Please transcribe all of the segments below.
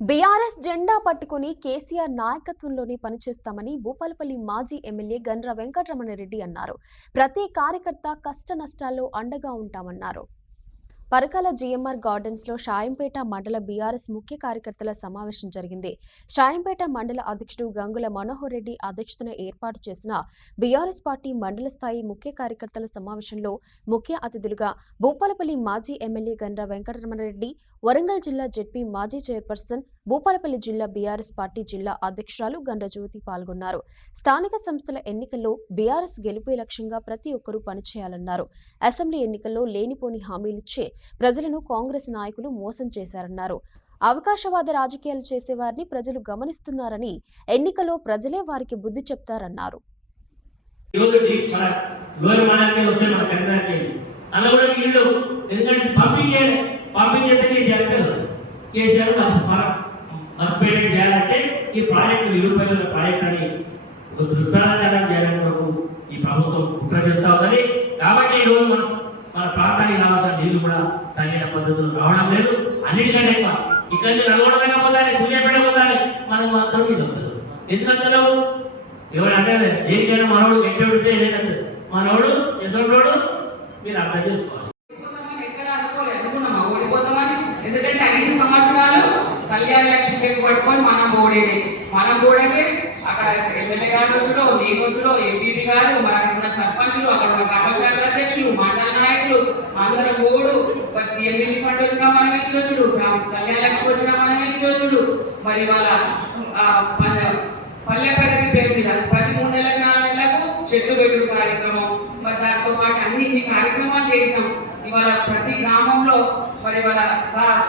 BRS జెండా పట్టుకుని కేసీఆర్ నాయకత్వంలోనే పనిచేస్తామని భూపాలపల్లి మాజీ ఎమ్మెల్యే గండ్ర వెంకటరమణారెడ్డి అన్నారు. ప్రతి కార్యకర్త కష్ట నష్టాల్లో అండగా ఉంటామన్నారు. పరకాల జీఎంఆర్ గార్డెన్స్లో షాయంపేట మండల బీఆర్ఎస్ ముఖ్య కార్యకర్తల సమావేశం జరిగింది. షాయంపేట మండల అధ్యక్షుడు గంగుల మనోహర్ రెడ్డి అధ్యక్షతన ఏర్పాటు చేసిన బీఆర్ఎస్ పార్టీ మండల స్థాయి ముఖ్య కార్యకర్తల సమావేశంలో ముఖ్య అతిథులుగా భూపాలపల్లి మాజీ ఎమ్మెల్యే గండ్ర వెంకటరమణరెడ్డి వరంగల్ జిల్లా జెడ్పీ మాజీ చైర్పర్సన్ భూపాలపల్లి జిల్లా బీఆర్ఎస్ పార్టీ జిల్లా అధ్యక్షురాలు గండ్రజ్యోతి పాల్గొన్నారు. స్థానిక సంస్థల ఎన్నికల్లో బీఆర్ఎస్ గెలుపే లక్ష్యంగా ప్రతి ఒక్కరూ పనిచేయాలన్నారు. అసెంబ్లీ ఎన్నికల్లో లేనిపోని హామీలిచ్చే ప్రజలను కాంగ్రెస్ నాయకులు మోసం చేశారన్నారు. అవకాశవాద రాజకీయాలు చేసేవారిని ప్రజలు గమనిస్తున్నారని ఎన్నికల్లో ప్రజలే వారికి బుద్ధి చెప్తారన్నారు. మన పంపింగ్ పంపింగ్ చేస్తే చేయాలంటే ఈ ప్రాజెక్టు నిరూపమైన ప్రాజెక్ట్ అని ఒక దుష్ప్రాధాన్యం చేయాలని వరకు ఈ ప్రభుత్వం కుట్ర చేస్తా ఉందని కాబట్టి ఈరోజు మన మన ప్రాంతానికి రావాల్సిన నీళ్ళు కూడా సరైన పద్ధతులు రావడం లేదు. అన్నిటికంటే ఎక్కువ ఇక్కడ నుంచి నల్గొండ దాకా పోతానే సూర్యాపేట పోతానే మనం మాత్రం ఇది వస్తారు ఎందుకు వస్తారు ఎవరు అంటే దేనికైనా మనోడు గట్టివాడు ఉంటే ఏదైనా మనోడు ఎసోడోడు మీరు అర్థం చేసుకోవాలి. కళ్యాణ లక్ష్మి చెక్ పట్టుకొని మనం ఓడేది. మనం ఓడంటే అక్కడ ఎమ్మెల్యే గారు వచ్చుడో నేను వచ్చుడో ఎంపీపీ గారు మన అక్కడ ఉన్న సర్పంచులు అక్కడ ఉన్న గ్రామశాఖ అధ్యక్షులు మండల నాయకులు అందరం బోర్డు మరి సీఎం రిలీఫ్ ఫండ్ వచ్చినా మనం ఇచ్చొచ్చుడు కళ్యాణ లక్ష్మి వచ్చినా మనం ఇచ్చొచ్చుడు. మరి వాళ్ళ పల్లె- పల్లె ప్రగతి పేరు మీద ప్రతి మూడు నెలలకు నాలుగు నెలలకు చెట్లు పెట్టుడు కార్యక్రమం. మరి దాంతో పాటు అన్ని ఇన్ని కార్యక్రమాలు చేసినాం. ఇవాళ ప్రతి గ్రామంలో మరి వాళ్ళ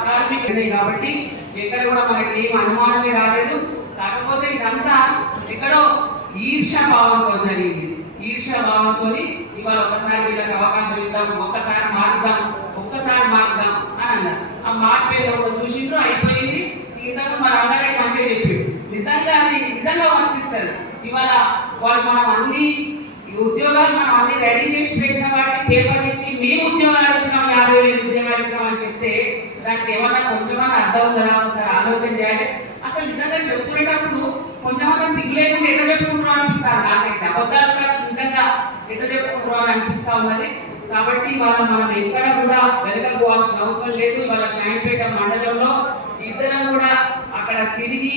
కార్మికులు కాబట్టి ఎక్కడ కూడా మనకి ఏం అనుమానమే రాలేదు. కాకపోతే ఇదంతా ఎక్కడో ఈర్ష భావంతో జరిగింది. ఈర్ష ఇవాళ ఒకసారి వీళ్ళకి అవకాశం ఇద్దాం ఒక్కసారి మారుద్దాం ఒక్కసారి మారుద్దాం అని అన్నారు. ఆ మార్పు ఏదో చూసిండ్రు అయిపోయింది. ఇంతకు మరి అందరికి మంచిగా చెప్పాడు నిజంగా అది నిజంగా వర్తిస్తారు ఇవాళ వాళ్ళు మనం అన్ని ఈ ఉద్యోగాలు మనం అన్ని రెడీ చేసి పెట్టిన వాటి అర్థం ఉందా? ఒకసారి ఆలోచన చేయాలి. అసలు నిజంగా చెప్పుకునేటప్పుడు కొంచెం సిగ్గు లేకుండా ఎట్లా చెప్పుకుంటున్నాం అనిపిస్తారు నాకైతే అబద్ధాలు నిజంగా ఎట్లా చెప్పుకుంటున్నాం అనిపిస్తా ఉన్నది. కాబట్టి వాళ్ళ మనం ఎక్కడ కూడా వెనకపోవాల్సిన అవసరం లేదు. వాళ్ళ షాయింపేట మండలంలో ఇద్దరం కూడా అక్కడ తిరిగి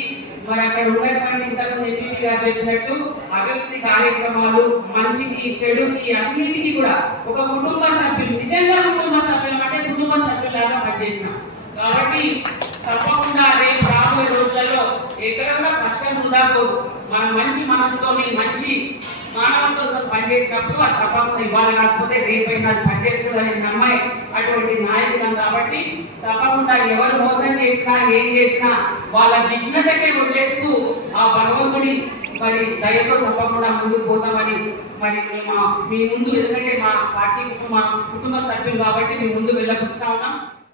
మరి అక్కడ ఉన్నటువంటి ఇంతకుముందు ఎంపీ గారు చెప్పినట్టు అభివృద్ధి కార్యక్రమాలు మంచికి చెడుకి అన్నిటికీ కూడా ఒక కుటుంబ సభ్యులు నిజంగా కుటుంబ సభ్యులు అంటే కుటుంబ సభ్యులాగా పనిచేసినాం కాబట్టి తప్పకుండా రేపు రాబోయే రోజులలో ఎక్కడ కూడా కష్టం వృధా పోదు. మన మంచి మనసుతోని మంచి మానవత్వంతో పనిచేసినప్పుడు అది తప్పకుండా ఇవాళ కాకపోతే రేపైనా అది పనిచేస్తుందని నమ్మే అటువంటి నాయకులం కాబట్టి తప్పకుండా ఎవరు మోసం చేసినా ఏం చేసినా వాళ్ళ విఘ్నతకే వదిలేస్తూ ఆ భగవంతుడి మరి దయతో తప్పకుండా ముందుకు పోతామని మరి మేము మీ ముందు ఎందుకంటే మా పార్టీ కుటుంబ కుటుంబ సభ్యులు కాబట్టి మీ ముందు వెళ్ళపుచ్చుతా ఉన్నాం